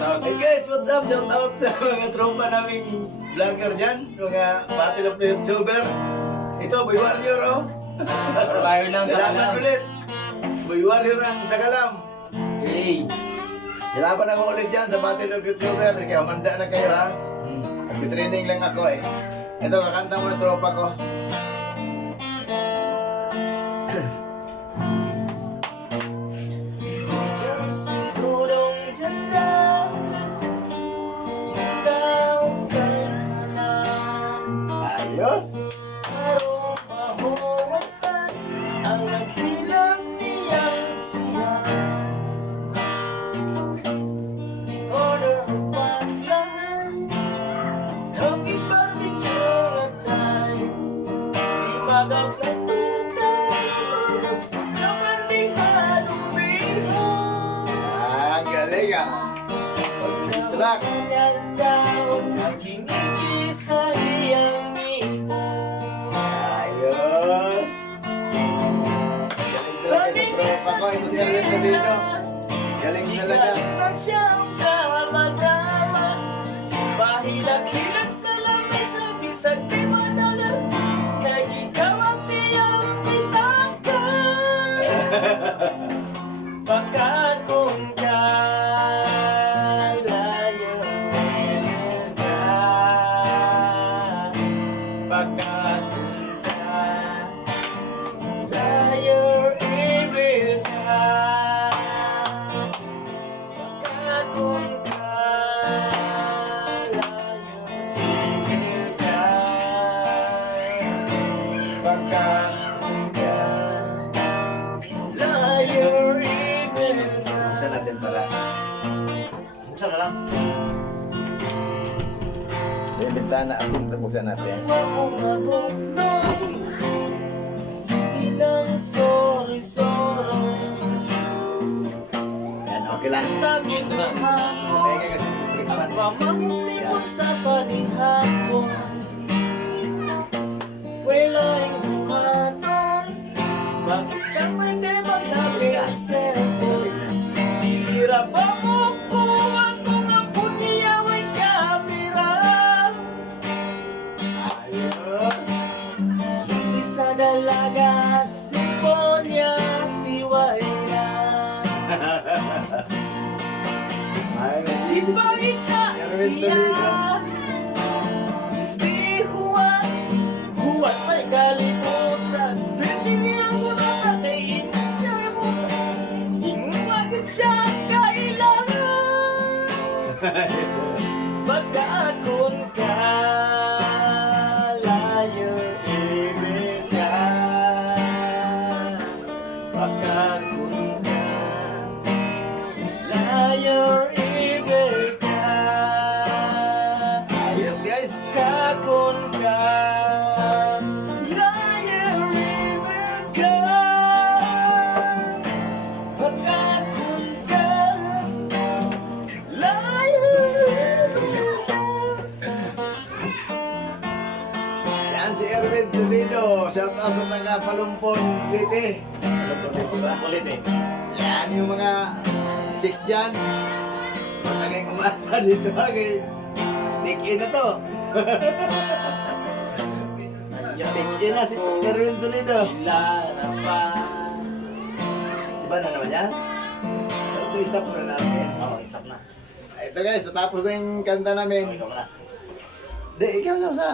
Hey guys, what's up? Shout out sa mga tropa naming vlogger dyan, mga battle of the YouTuber. Ito, Boy Warrior, oh. Tayo lang sa Lalaban kalam. ulit. Boy Warrior ang Sagalam. Hey! Lalaban ako ulit dyan sa battle of YouTuber. Kaya manda na kayo, ha? Nag-training lang ako, eh. Ito, kakanta mo na tropa ko. Sigurong dyan lang ikaw kailangan. Ayos! Parang mahuwasan ang naghilang niyang tiyan. In order of paglahan ng ibang ikalatay, di magaglaputas naman di halumihon. Ah, galing, ah. Pag-distract. Kanyang taon at kinikisa iyang ibon. Ayos! Galing talaga ng tropa ko. Ito si Arlen Toledo. Galing talaga. Ikaliman siyang dama-dama, pahilag-hilag sa lamay sa bisag di madagal, na ikaw at iyang itakay. Baka kung kalayo ka, baka kung kalayo ibig ka, baka kung kalayo ibig ka, baka kung kalayo ibig ka. Buksan natin para. Buksan na lang. Yung bintana, buksan natin. Ilang sorry. Yan, okay lang. Tagin na Mega kasi trikman. ang pamanglimot sa panihapon. Wala yung buhaton, mag-istamay kay maglapit ang cellphone. Hirap ako kuha kung ang puniyaw ay kamera. Ayos! Isa dalaga, simponya, tiwala. Ay, Ibalita siya. Isti Juan may kalimutan. Pinilihan ko na kay ina siya imutan. Inumagad siya kailangan. Pagkakon ka, layo ibig ka. Pagkakon ka, layo ibig ka. Ayos guys! Kakon ka, layo ibig ka. Pagkakon ka, layo ibig ka. Yan si Erwin Toledo. Shout out sa taga Palumpon, Liti. Palumpon, Liti ba? Ulit eh. Yan yung mga chicks dyan. Matagay umasa dito. Take-in na to. Take-in na si Erwin Toledo. Ilarapan. Diba na naman yan? Pero stop na natin. Oo, isap na. Ito guys, natapos na yung kanta namin. Ikaw na. Di, ikaw na sa